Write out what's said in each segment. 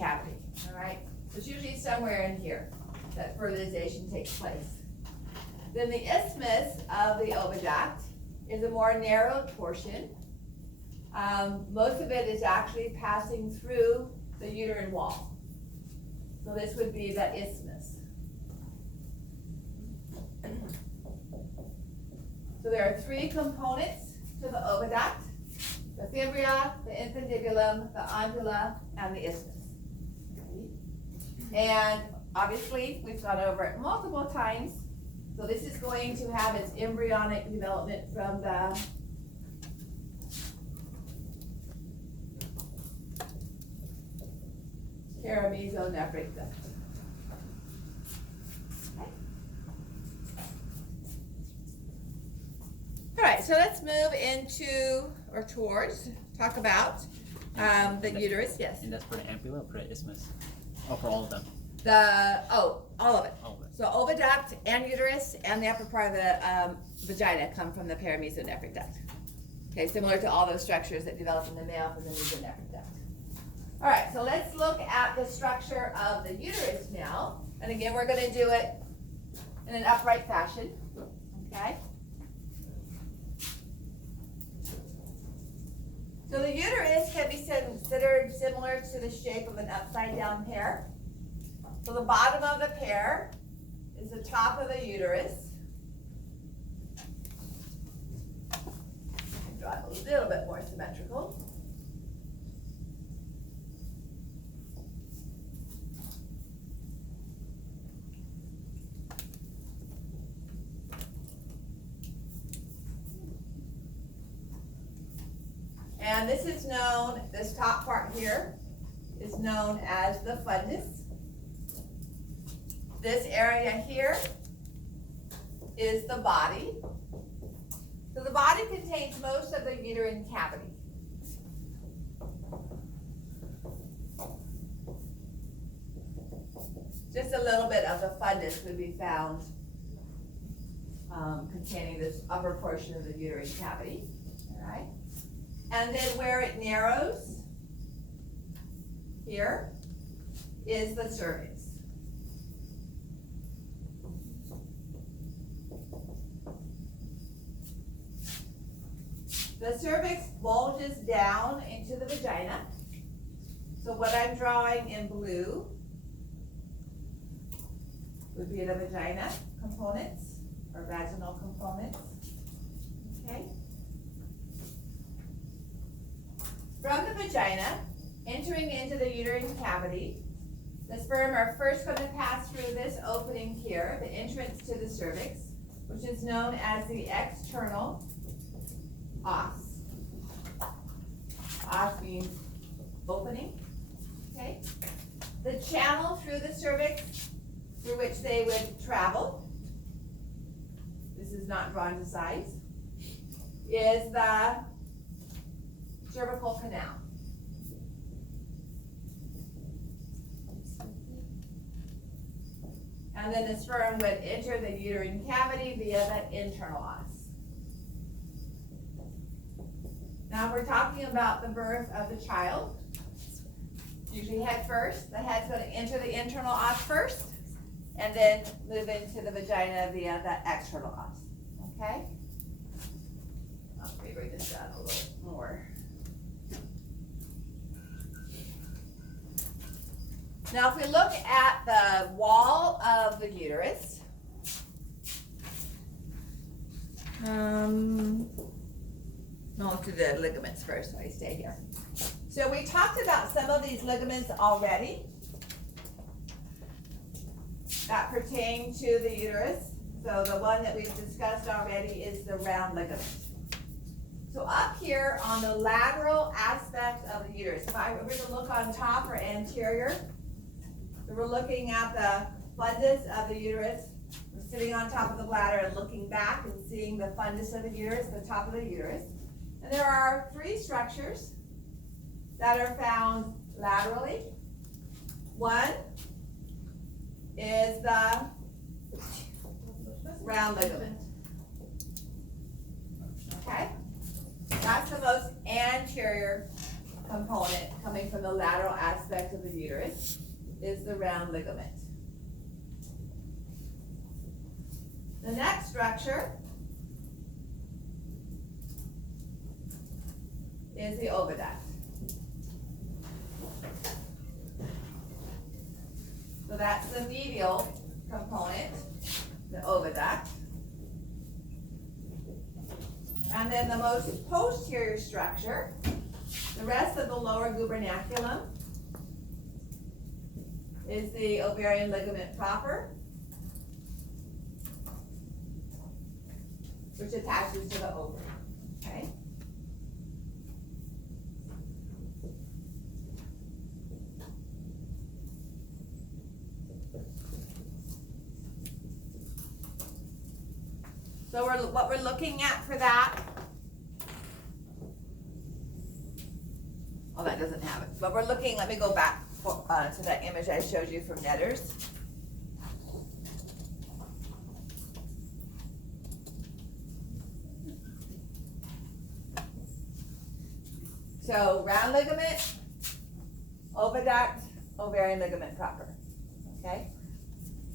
cavity, all right? It's usually somewhere in here that fertilization takes place. Then the isthmus of the oviduct is a more narrowed portion. Most of it is actually passing through the uterine wall. So this would be the isthmus. So there are three components to the oviduct: the fibria, the infundibulum, the ondula, and the isthmus. And obviously, we've gone over it multiple times. So this is going to have its embryonic development from the paramesonephric duct. Okay. All right, so let's move into or towards, talk about the uterus, yes. And that's for the ampulla or for the isthmus? Or for all of them? All of it. All of it. So oviduct and uterus and the upper part of the vagina come from the paramesonephric duct. Okay, similar to all those structures that develop in the male from the mesonephric duct. All right, so let's look at the structure of the uterus now. And again, we're going to do it in an upright fashion. Okay. So the uterus can be considered similar to the shape of an upside down pear. So the bottom of the pear is the top of the uterus. Draw it a little bit more symmetrical. And this is known, this top part here is known as the fundus. This area here is the body. So the body contains most of the uterine cavity. Just a little bit of the fundus would be found containing this upper portion of the uterine cavity. All right. And then where it narrows here is the cervix. The cervix bulges down into the vagina. So what I'm drawing in blue would be the vagina components or vaginal components. Okay. From the vagina, entering into the uterine cavity, the sperm are first going to pass through this opening here, the entrance to the cervix, which is known as the external os. Os means opening. Okay. The channel through the cervix through which they would travel, this is not drawn to size, is the cervical canal. And then the sperm would enter the uterine cavity via the internal os. Now we're talking about the birth of the child. Usually head first. The head's going to enter the internal os first and then move into the vagina via the external os. Okay? Let me bring this down a little more. Now, if we look at the wall of the uterus, I'll do the ligaments first, so I stay here. So we talked about some of these ligaments already that pertain to the uterus. So the one that we've discussed already is the round ligament. So up here on the lateral aspect of the uterus, if I were to look on top or anterior, so we're looking at the fundus of the uterus. We're sitting on top of the bladder and looking back and seeing the fundus of the uterus, the top of the uterus. And there are three structures that are found laterally. One is the round ligament. Okay? That's the most anterior component coming from the lateral aspect of the uterus is the round ligament. The next structure is the oviduct. So that's the medial component, the oviduct. And then the most posterior structure, the rest of the lower gubernaculum, is the ovarian ligament proper, which attaches to the ovary, okay? So what we're looking at for that, oh, that doesn't have it. But we're looking, let me go back to that image I showed you from Netters. So round ligament, oviduct, ovarian ligament proper, okay?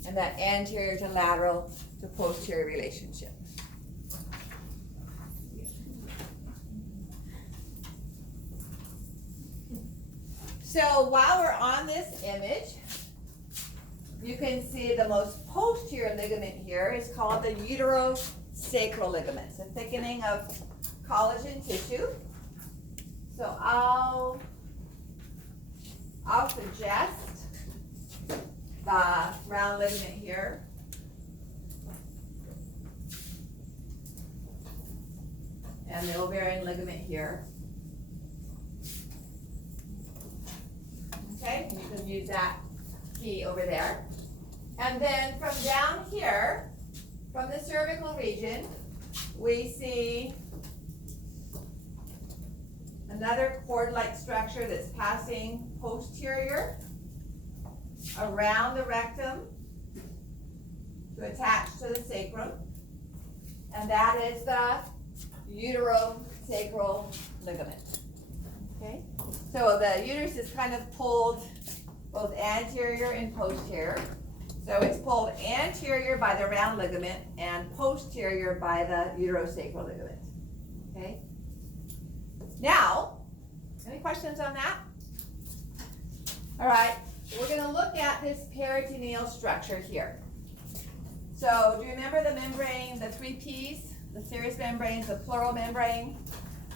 And that anterior to lateral to posterior relationship. So while we're on this image, you can see the most posterior ligament here is called the uterosacral ligament. It's a thickening of collagen tissue. So I'll suggest the round ligament here. And the ovarian ligament here. Okay, you can use that key over there. And then from down here, from the cervical region, we see another cord-like structure that's passing posterior around the rectum to attach to the sacrum. And that is the uterosacral ligament. Okay, so the uterus is kind of pulled both anterior and posterior. So it's pulled anterior by the round ligament and posterior by the uterosacral ligament. Okay. Now, any questions on that? All right, we're going to look at this peritoneal structure here. So do you remember the membrane, the 3 P's, the serous membranes, the pleural membrane,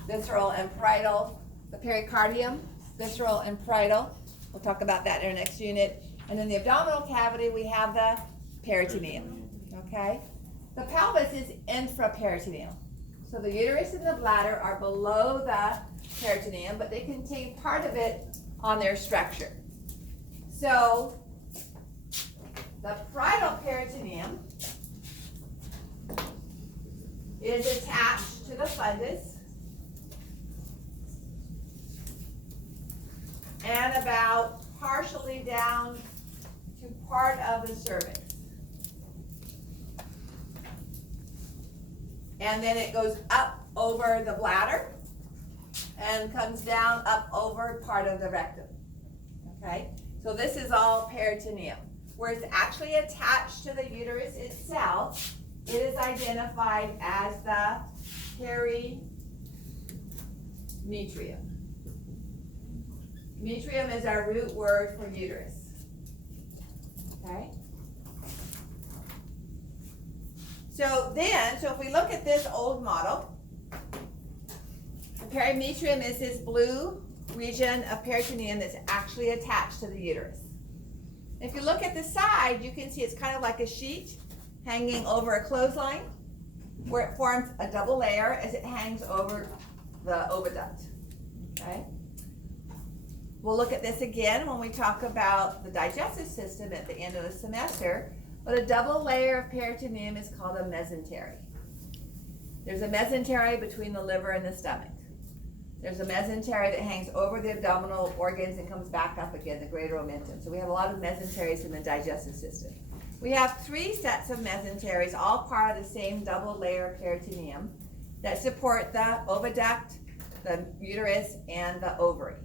visceral and parietal? The pericardium, visceral and parietal. We'll talk about that in our next unit. And in the abdominal cavity, we have the peritoneum, okay? The pelvis is infraperitoneal. So the uterus and the bladder are below the peritoneum, but they contain part of it on their structure. So the parietal peritoneum is attached to the fundus and about partially down to part of the cervix. And then it goes up over the bladder and comes down up over part of the rectum. Okay? So this is all peritoneum. Where it's actually attached to the uterus itself, it is identified as the perimetrium. Metrium is our root word for uterus. Okay? So if we look at this old model, the perimetrium is this blue region of peritoneum that's actually attached to the uterus. If you look at the side, you can see it's kind of like a sheet hanging over a clothesline, where it forms a double layer as it hangs over the oviduct. Okay? We'll look at this again when we talk about the digestive system at the end of the semester, but a double layer of peritoneum is called a mesentery. There's a mesentery between the liver and the stomach. There's a mesentery that hangs over the abdominal organs and comes back up again, the greater omentum. So we have a lot of mesenteries in the digestive system. We have 3 sets of mesenteries, all part of the same double layer of peritoneum that support the oviduct, the uterus and the ovary.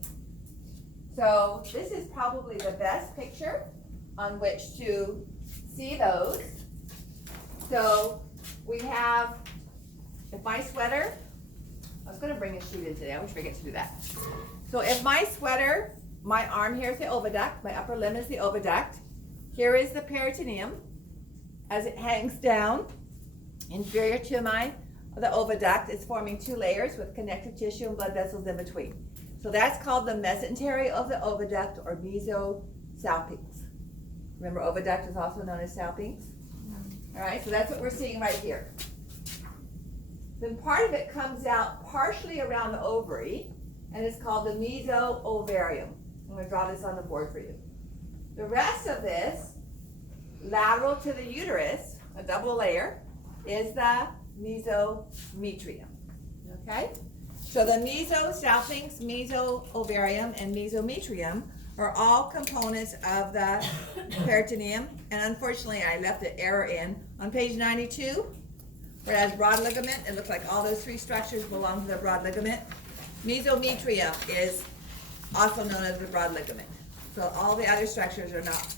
So this is probably the best picture on which to see those. So we have, if my sweater, I was gonna bring a sheet in today, I always forget to do that. So if my sweater, my arm here is the oviduct, my upper limb is the oviduct, here is the peritoneum as it hangs down, inferior to the oviduct. It's forming two layers with connective tissue and blood vessels in between. So that's called the mesentery of the oviduct, or mesosalpinx. Remember, oviduct is also known as salpinx? All right, so that's what we're seeing right here. Then part of it comes out partially around the ovary, and it's called the meso-ovarium. I'm going to draw this on the board for you. The rest of this, lateral to the uterus, a double layer, is the mesometrium. Okay? So the mesosalpinx, meso-ovarium, and mesometrium are all components of the peritoneum. And unfortunately, I left an error in. On page 92, where it has broad ligament, it looks like all those three structures belong to the broad ligament. Mesometrium is also known as the broad ligament. So all the other structures are not.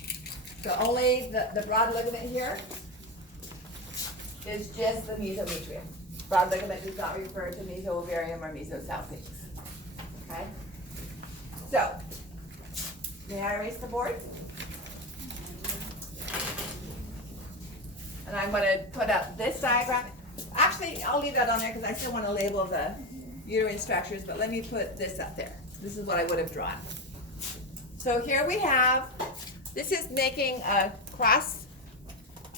So only the broad ligament here is just the mesometrium. Broad ligament does not refer to meso-ovarium or mesosalpinx. Okay? So, may I erase the board? And I'm going to put up this diagram. Actually, I'll leave that on there because I still want to label the uterine structures, but let me put this up there. This is what I would have drawn. So here we have, this is making a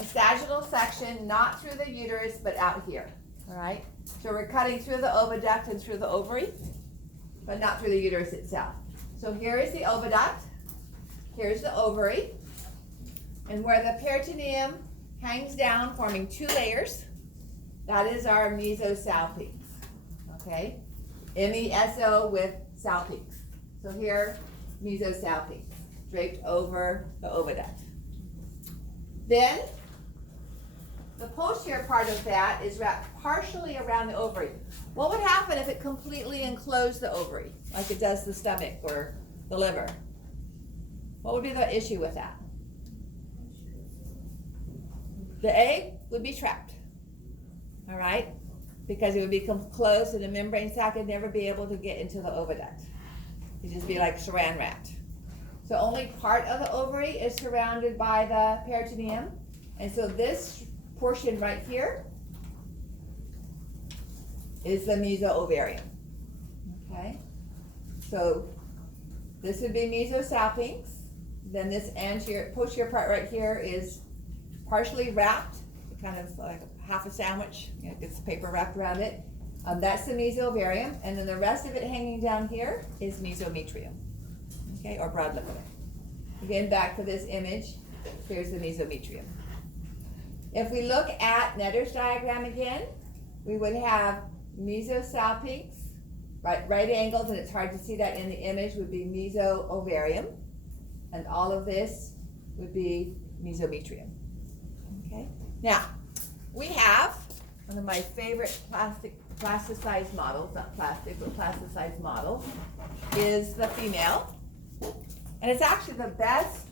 sagittal section, not through the uterus, but out here. All right? So we're cutting through the oviduct and through the ovary, but not through the uterus itself. So here is the oviduct, here's the ovary, and where the peritoneum hangs down, forming two layers, that is our mesosalpinx. Okay? M-E-S-O with salpinx. So here, mesosalpinx, draped over the oviduct. Then, the posterior part of that is wrapped partially around the ovary. What would happen if it completely enclosed the ovary, like it does the stomach or the liver? What would be the issue with that? The egg would be trapped, all right? Because it would be closed and the membrane sac would never be able to get into the oviduct. It'd just be like saran wrapped. So only part of the ovary is surrounded by the peritoneum. And so this portion right here is the meso-ovarium. Okay? So this would be mesosalpinx. Then this posterior part right here is partially wrapped, kind of like half a sandwich. It gets paper wrapped around it. That's the meso-ovarium. And then the rest of it hanging down here is mesometrium. Okay, or broad ligament. Again, back to this image, here's the mesometrium. If we look at Netter's diagram again, we would have mesosalpinx, right angles, and it's hard to see that in the image, would be meso-ovarium, and all of this would be mesometrium. Okay. Now, we have one of my favorite plasticized models, not plastic, but plasticized models, is the female. And it's actually the best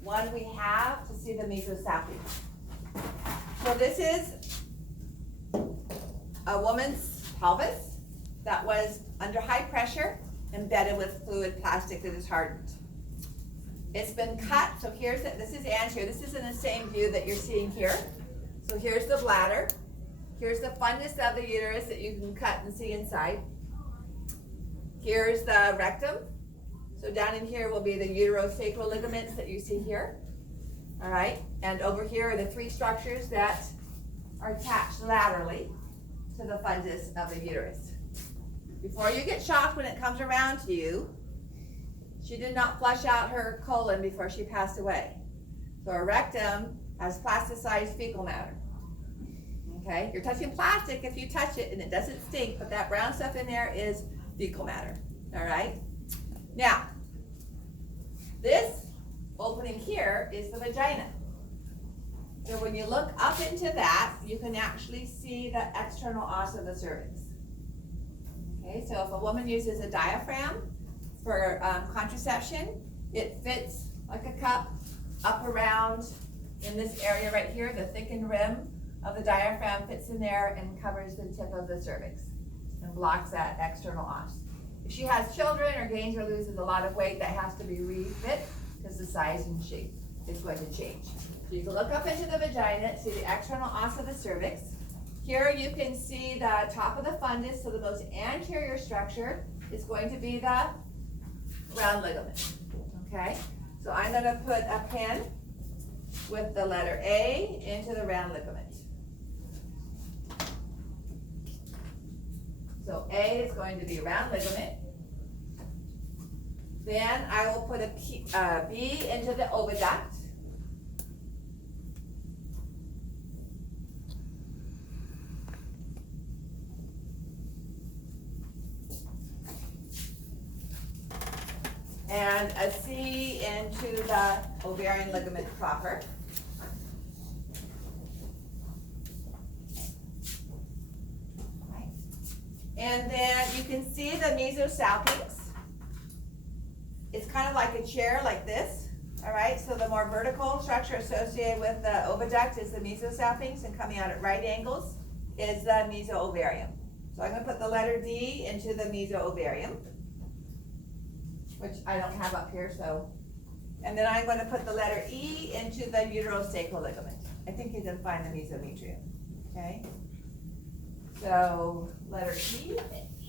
one we have to see the mesosalpinx. So this is a woman's pelvis that was under high pressure, embedded with fluid plastic that is hardened. It's been cut, so this is anterior. This is in the same view that you're seeing here. So here's the bladder. Here's the fundus of the uterus that you can cut and see inside. Here's the rectum. So down in here will be the uterosacral ligaments that you see here. All right, and over here are the three structures that are attached laterally to the fundus of the uterus. Before you get shocked when it comes around to you, she did not flush out her colon before she passed away. So her rectum has plasticized fecal matter. Okay, you're touching plastic if you touch it and it doesn't stink, but that brown stuff in there is fecal matter. All right, now this opening here is the vagina. So when you look up into that, you can actually see the external os of the cervix. Okay, so if a woman uses a diaphragm for contraception, it fits like a cup up around in this area right here. The thickened rim of the diaphragm fits in there and covers the tip of the cervix and blocks that external os. If she has children or gains or loses a lot of weight, that has to be refit because the size and shape is going to change. So you can look up into the vagina, see the external os of the cervix. Here you can see the top of the fundus, so the most anterior structure is going to be the round ligament, okay? So I'm gonna put a pin with the letter A into the round ligament. So A is going to be round ligament. Then I will put a B into the oviduct. And a C into the ovarian ligament proper. And then you can see the mesosalpinx. It's kind of like a chair like this, all right? So the more vertical structure associated with the oviduct is the mesosalpinx, and coming out at right angles is the mesoovarium. So I'm gonna put the letter D into the mesoovarium, which I don't have up here, so. And then I'm gonna put the letter E into the uterosacral ligament. I think you can find the mesometrium, okay? So, letter E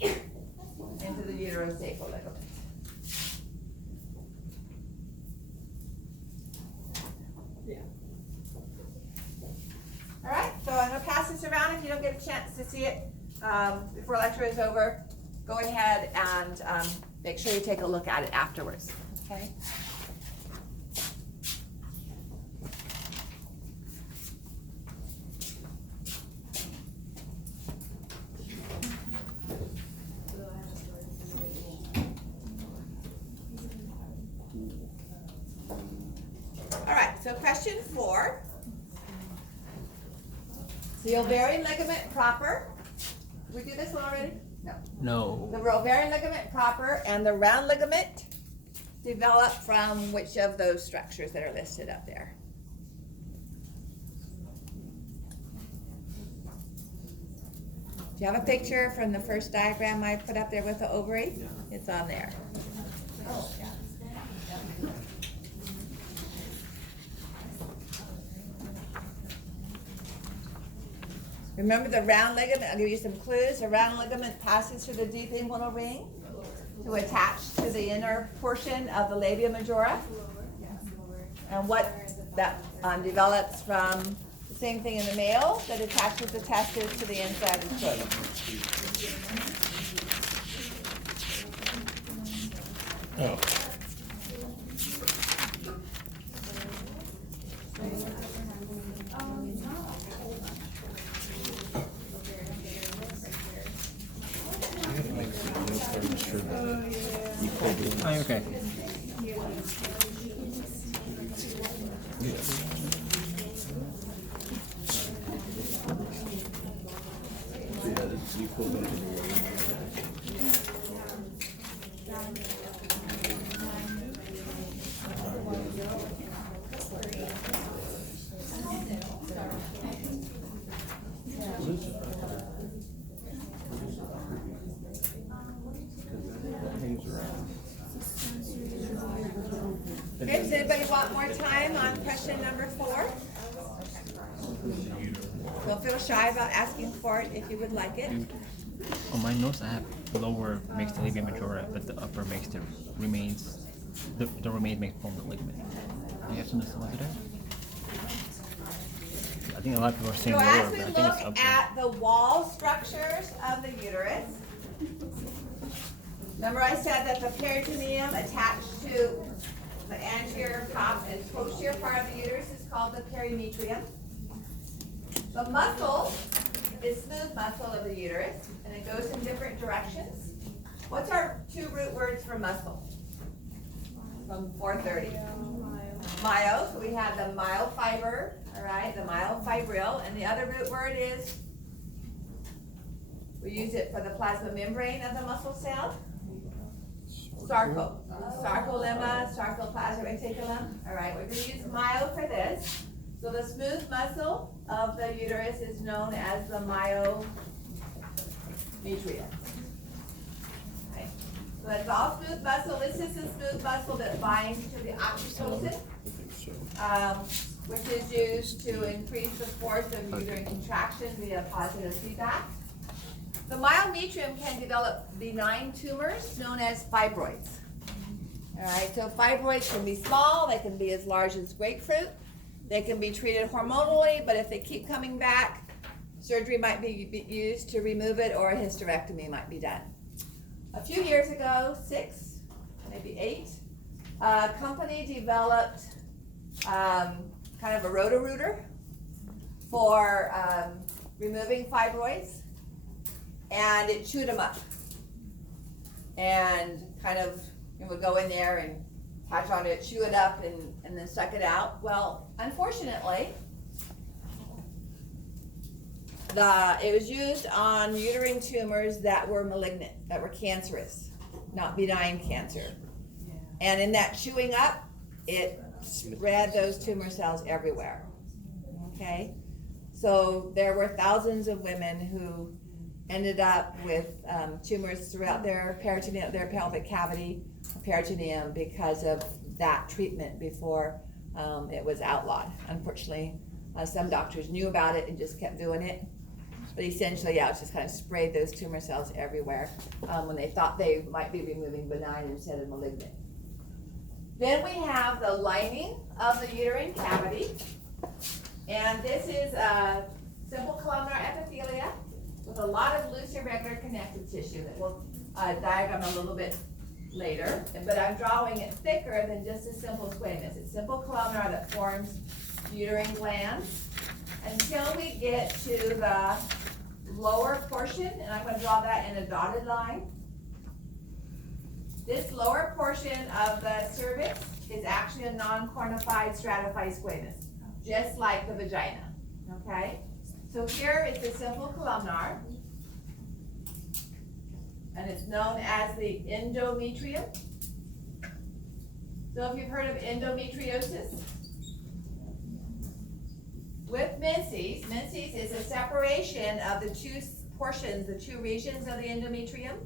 into the uterosacral ligament. Yeah. All right, so I'm gonna pass this around. If you don't get a chance to see it before lecture is over, go ahead and make sure you take a look at it afterwards, okay? All right, so question 4. The ovarian ligament proper. Did we do this one already? No. No. The ovarian ligament proper and the round ligament develop from which of those structures that are listed up there? Do you have a picture from the first diagram I put up there with the ovary? It's on there. Remember the round ligament, I'll give you some clues. The round ligament passes through the deep inguinal ring to attach to the inner portion of the labia majora. And what that develops from the same thing in the male that attaches the testes to the inside of the scrotum. Oh. Oh, you're okay. Okay, does anybody want more time on question number 4? Don't feel shy about asking for it if you would like it. On my notes, I have lower makes the labia majora, but the upper makes the remains. The remains makes form the ligament. Do you have something similar to that? I think a lot of people are saying So lower, as we but I think look it's upper. at the wall structures of the uterus, remember I said that the peritoneum attached to the anterior top and posterior part of the uterus is called the perimetrium. The muscle is smooth muscle of the uterus, and it goes in different directions. What's our 2 root words for muscle? From 430. Myo, so we have the myofiber, all right, the myofibril, and the other root word is We use it for the plasma membrane of the muscle cell. Sarcolemma, sarcoplasmic reticulum. All right, we're going to use myo for this. So the smooth muscle of the uterus is known as the myometrium. Okay. So it's all smooth muscle. This is the smooth muscle that binds to the oxytocin, which is used to increase the force of uterine contraction via positive feedback. The myometrium can develop benign tumors known as fibroids. All right, so fibroids can be small, they can be as large as grapefruit. They can be treated hormonally, but if they keep coming back, surgery might be used to remove it, or a hysterectomy might be done. A few years ago, 6, maybe 8, a company developed kind of a roto-rooter for removing fibroids, and it chewed them up. And kind of, it would go in there and attach on it, chew it up, and then suck it out. Well, unfortunately, it was used on uterine tumors that were malignant, that were cancerous, not benign cancer. And in that chewing up, it spread those tumor cells everywhere. Okay? So there were thousands of women who ended up with tumors throughout their peritoneum, their pelvic cavity, peritoneum, because of that treatment before it was outlawed. Unfortunately, some doctors knew about it and just kept doing it. But essentially, yeah, it just kind of sprayed those tumor cells everywhere when they thought they might be removing benign instead of malignant. Then we have the lining of the uterine cavity. And this is a simple columnar epithelia with a lot of loose irregular connective tissue that we'll diagram a little bit later. But I'm drawing it thicker than just a simple squamous. It's simple columnar that forms uterine glands until we get to the lower portion, and I'm going to draw that in a dotted line. This lower portion of the cervix is actually a non-cornified stratified squamous, just like the vagina, okay? So here is the simple columnar, and it's known as the endometrium. So if you've heard of endometriosis, with menses is a separation of the two portions, the two regions of the endometrium,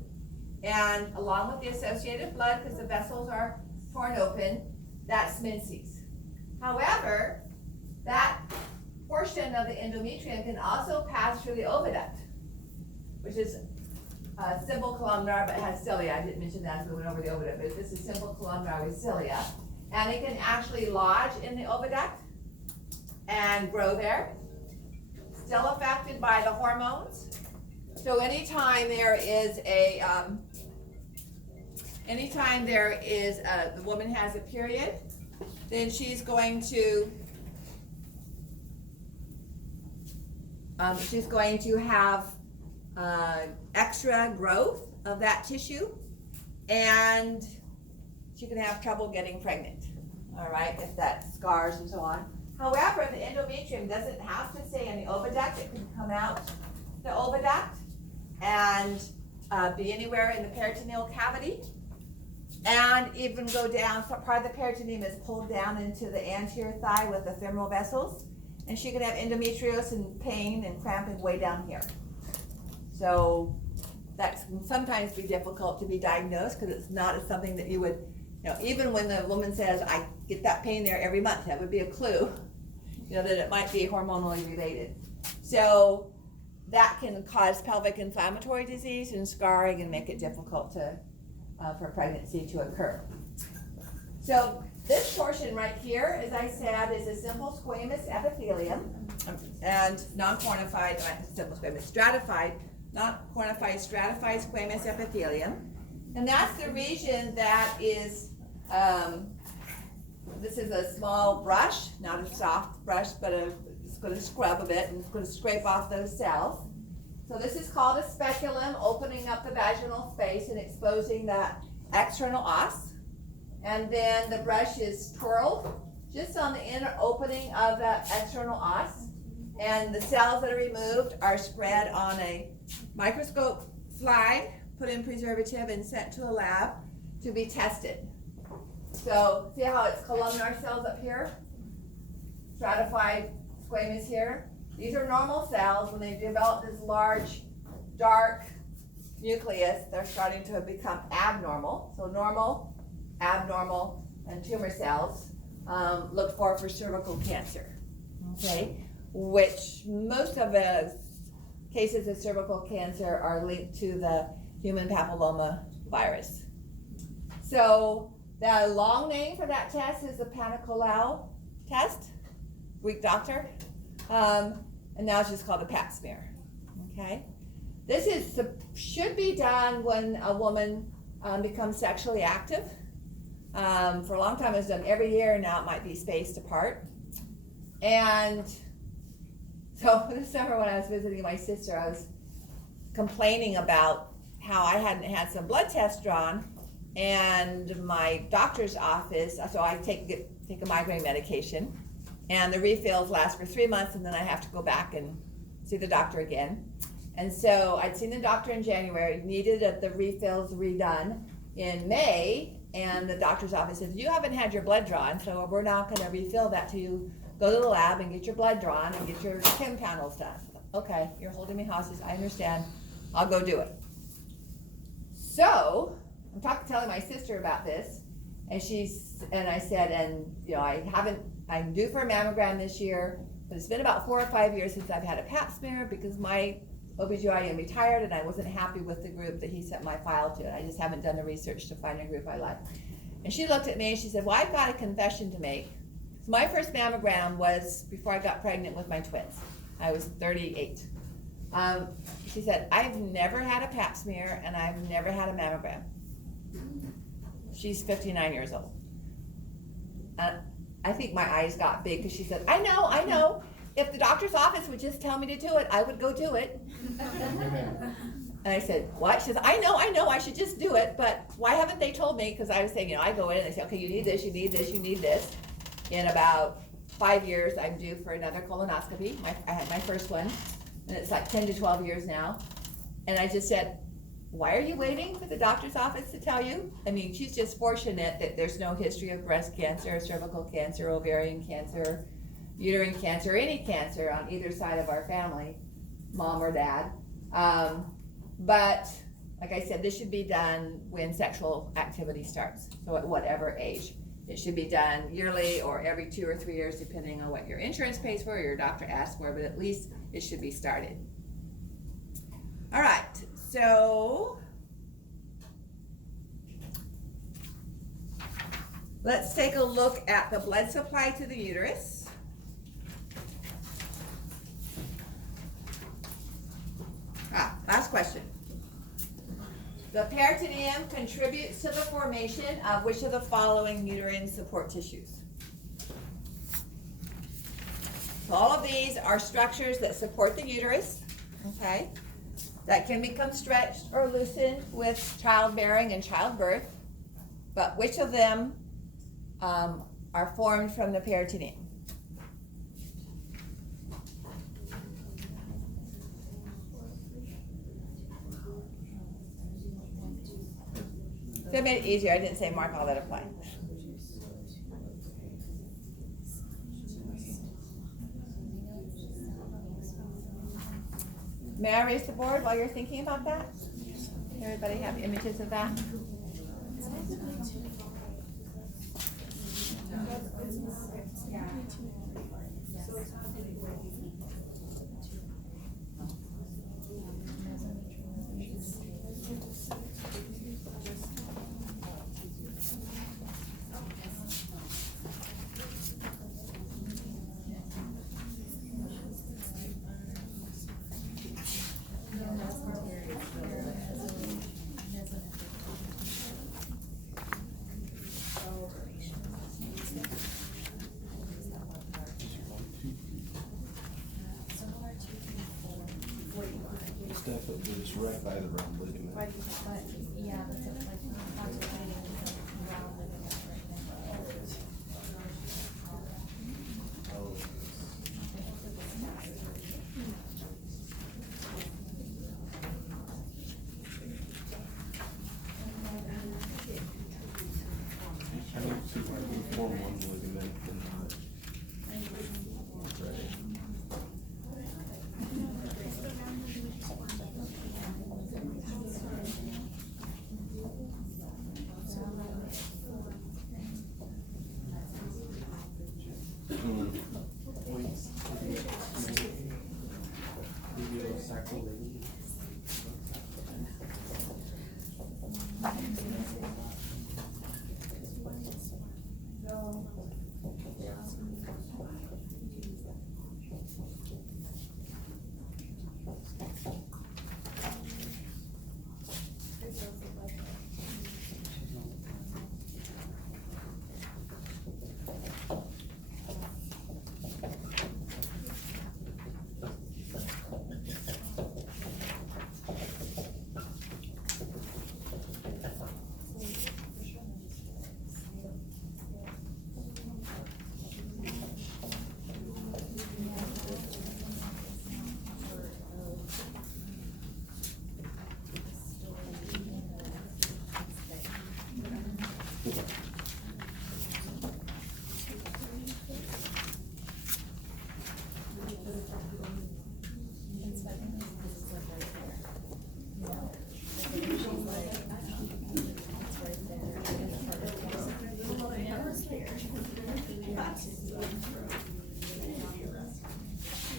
and along with the associated blood, because the vessels are torn open, that's menses. However, that portion of the endometrium can also pass through the oviduct, which is simple columnar but has cilia. I didn't mention that as we went over the oviduct, but this is simple columnar with cilia. And it can actually lodge in the oviduct and grow there, still affected by the hormones. So anytime there is the woman has a period, then she's going to have extra growth of that tissue, and she can have trouble getting pregnant, all right, if that scars and so on. However, the endometrium doesn't have to stay in the oviduct. It can come out the oviduct and be anywhere in the peritoneal cavity, and even go down. Part of the peritoneum is pulled down into the anterior thigh with the femoral vessels, and she can have endometriosis and pain and cramping way down here. So that can sometimes be difficult to be diagnosed because it's not something that you would, even when the woman says, I get that pain there every month, that would be a clue, that it might be hormonally related. So that can cause pelvic inflammatory disease and scarring and make it difficult for pregnancy to occur. So this portion right here, as I said, is a simple squamous epithelium and non-cornified, simple squamous, stratified, not cornified, stratified squamous epithelium. And that's the region that is, this is a small brush, not a soft brush, but it's going to scrub a bit and it's going to scrape off those cells. So this is called a speculum, opening up the vaginal space and exposing that external os. And then the brush is twirled just on the inner opening of that external os. And the cells that are removed are spread on a microscope slide, put in preservative, and sent to a lab to be tested. So see how it's columnar cells up here? Stratified squamous here. These are normal cells. When they develop this large, dark nucleus, they're starting to become abnormal. So normal, abnormal, and tumor cells look for cervical cancer. Okay, which most of the cases of cervical cancer are linked to the human papilloma virus. So the long name for that test is the Panicolau test, Greek doctor, and now it's just called a pap smear. Okay, this should be done when a woman becomes sexually active. For a long time it was done every year, now it might be spaced apart. And so this summer when I was visiting my sister, I was complaining about how I hadn't had some blood tests drawn, and my doctor's office, so I take a migraine medication, and the refills last for 3 months, and then I have to go back and see the doctor again. And so I'd seen the doctor in January, needed the refills redone in May, and the doctor's office said, you haven't had your blood drawn, so we're not going to refill that till you go to the lab and get your blood drawn and get your chem panels done. Okay, you're holding me hostage, I understand, I'll go do it. So I'm telling my sister about this, and I said, I'm due for a mammogram this year, but it's been about 4 or 5 years since I've had a pap smear because my OBGYN retired and I wasn't happy with the group that he sent my file to. I just haven't done the research to find a group I like. And she looked at me and she said, well, I've got a confession to make. So my first mammogram was before I got pregnant with my twins. I was 38. She said, I've never had a pap smear and I've never had a mammogram. She's 59 years old. I think my eyes got big because she said, I know. If the doctor's office would just tell me to do it, I would go do it. And I said, what? She says, I know, I should just do it, but why haven't they told me? Because I was saying, I go in and they say, okay, you need this, you need this, you need this. In about 5 years, I'm due for another colonoscopy. I had my first one, and it's like 10 to 12 years now. And I just said, why are you waiting for the doctor's office to tell you? I mean, she's just fortunate that there's no history of breast cancer, cervical cancer, ovarian cancer, uterine cancer, any cancer on either side of our family, mom or dad. But like I said, this should be done when sexual activity starts, so at whatever age. It should be done yearly or every 2 or 3 years, depending on what your insurance pays for or your doctor asks for, but at least it should be started. All right, so let's take a look at the blood supply to the uterus. Last question. The peritoneum contributes to the formation of which of the following uterine support tissues? So all of these are structures that support the uterus, okay, that can become stretched or loosened with childbearing and childbirth, but which of them are formed from the peritoneum? So I made it easier. I didn't say mark all that apply. May I raise the board while you're thinking about that? Everybody have images of that? Definitely just right by the round ligament. Yeah, that's it, like contemplating around living right now.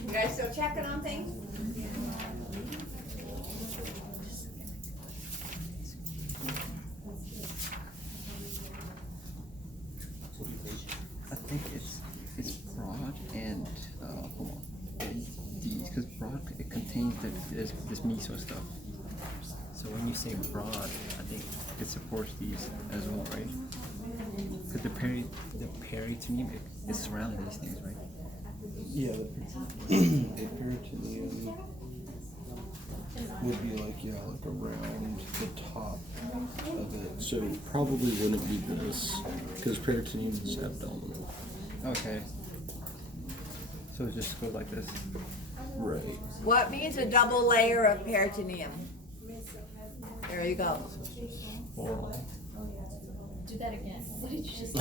You guys still checking on things? I think it's broad and hold on. These, because broad it contains this meso stuff. So when you say broad, I think it supports these as well, right? Because the peritoneum is surrounding these things, right? Yeah, the peritoneum would be like around the top of it. So probably wouldn't be this, because peritoneum is abdominal. Okay. So it just goes like this. Right. What means a double layer of peritoneum? There you go. Oral. Do that again. What did you just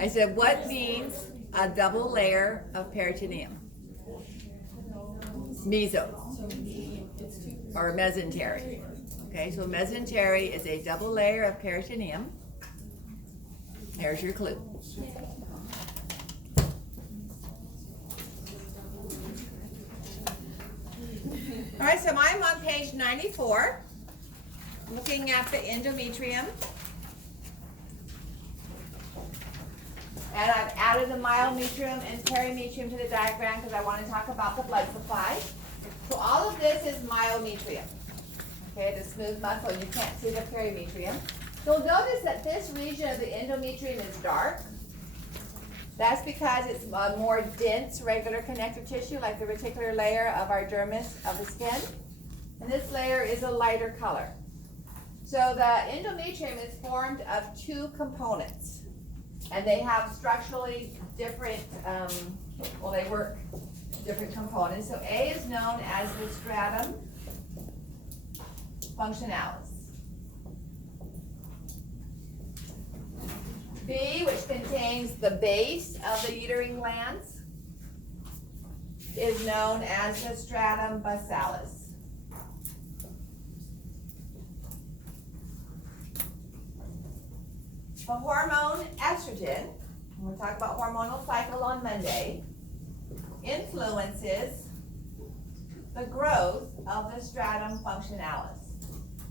I said, what means a double layer of peritoneum? Meso. Or mesentery. Okay, so mesentery is a double layer of peritoneum. There's your clue. All right, so I'm on page 94, looking at the endometrium. And I've added the myometrium and perimetrium to the diagram because I want to talk about the blood supply. So all of this is myometrium. Okay, the smooth muscle, you can't see the perimetrium. You'll notice that this region of the endometrium is dark. That's because it's a more dense regular connective tissue, like the reticular layer of our dermis of the skin. And this layer is a lighter color. So the endometrium is formed of two components. And they have structurally different, they work different components. So A is known as the stratum functionalis. B, which contains the base of the uterine glands, is known as the stratum basalis. The hormone estrogen, we'll talk about hormonal cycle on Monday, influences the growth of the stratum functionalis.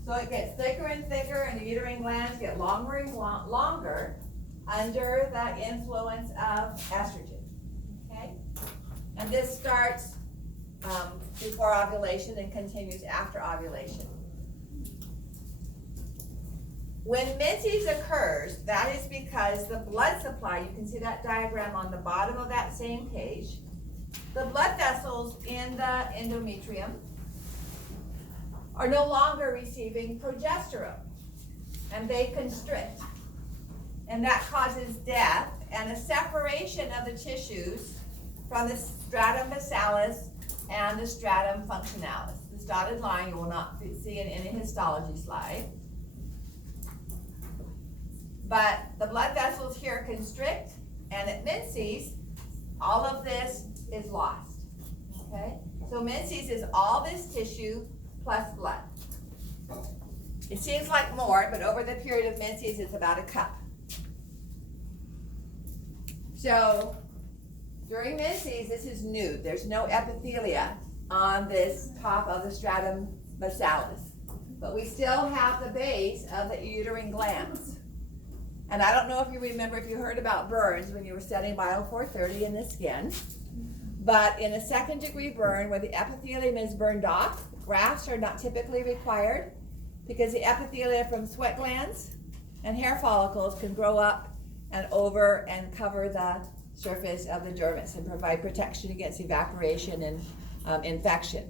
So it gets thicker and thicker, and the uterine glands get longer and longer under the influence of estrogen, okay? And this starts before ovulation and continues after ovulation. When menses occurs, that is because the blood supply, you can see that diagram on the bottom of that same page, the blood vessels in the endometrium are no longer receiving progesterone, and they constrict. And that causes death and a separation of the tissues from the stratum basalis and the stratum functionalis. This dotted line you will not see in any histology slide. But the blood vessels here constrict, and at menses, all of this is lost, okay? So menses is all this tissue plus blood. It seems like more, but over the period of menses, it's about a cup. So During menses, this is nude. There's no epithelia on this top of the stratum basalis. But we still have the base of the uterine glands. And I don't know if you remember, if you heard about burns when you were studying bio 430 in the skin. But in a second degree burn where the epithelium is burned off, grafts are not typically required because the epithelia from sweat glands and hair follicles can grow up and over and cover the surface of the dermis and provide protection against evaporation and infection.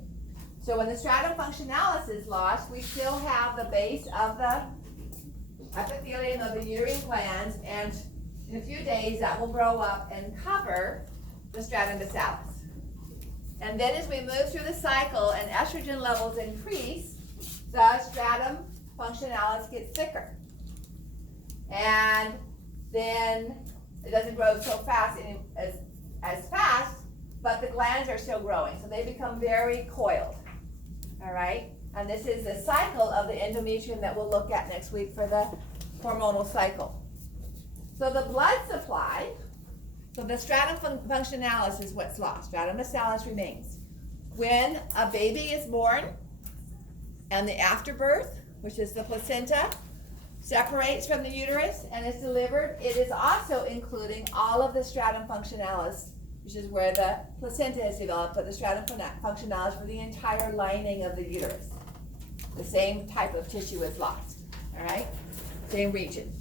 So when the stratum functionalis is lost, we still have the base of the epithelium of the uterine glands, and in a few days that will grow up and cover the stratum basalis. And then as we move through the cycle and estrogen levels increase, the stratum functionalis gets thicker. And then it doesn't grow so fast as fast, but the glands are still growing. So they become very coiled. All right? And this is the cycle of the endometrium that we'll look at next week for the hormonal cycle. So the blood supply, so the stratum functionalis is what's lost. Stratum basalis remains. When a baby is born and the afterbirth, which is the placenta, separates from the uterus and is delivered, it is also including all of the stratum functionalis, which is where the placenta is developed, but the stratum functionalis for the entire lining of the uterus. The same type of tissue is lost, all right? Same region.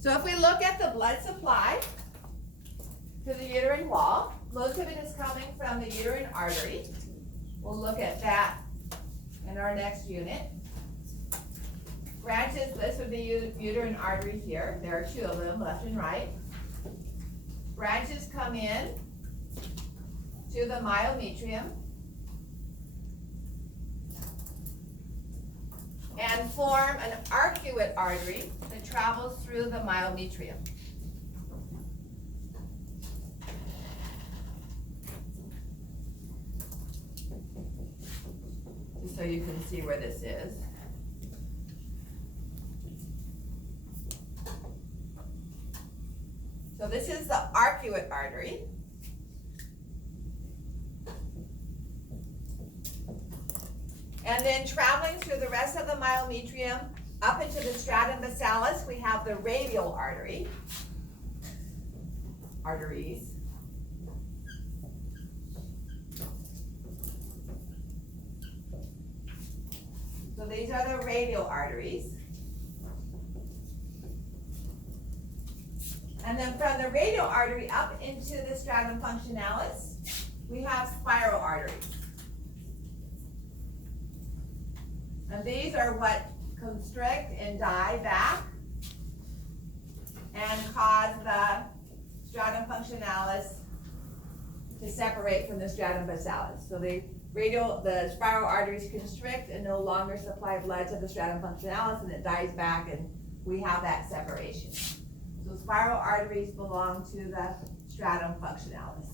So if we look at the blood supply to the uterine wall, most of it is coming from the uterine artery. We'll look at that in our next unit. Branches, this would be uterine artery here. There are two of them, left and right. Branches come in to the myometrium and form an arcuate artery that travels through the myometrium. Just so you can see where this is. So this is the arcuate artery. And then traveling through the rest of the myometrium up into the stratum basalis, we have the radial arteries. So these are the radial arteries. And then from the radial artery up into the stratum functionalis, we have spiral arteries. And these are what constrict and die back and cause the stratum functionalis to separate from the stratum basalis. So the spiral arteries constrict and no longer supply blood to the stratum functionalis, and it dies back, and we have that separation. So spiral arteries belong to the stratum functionalis.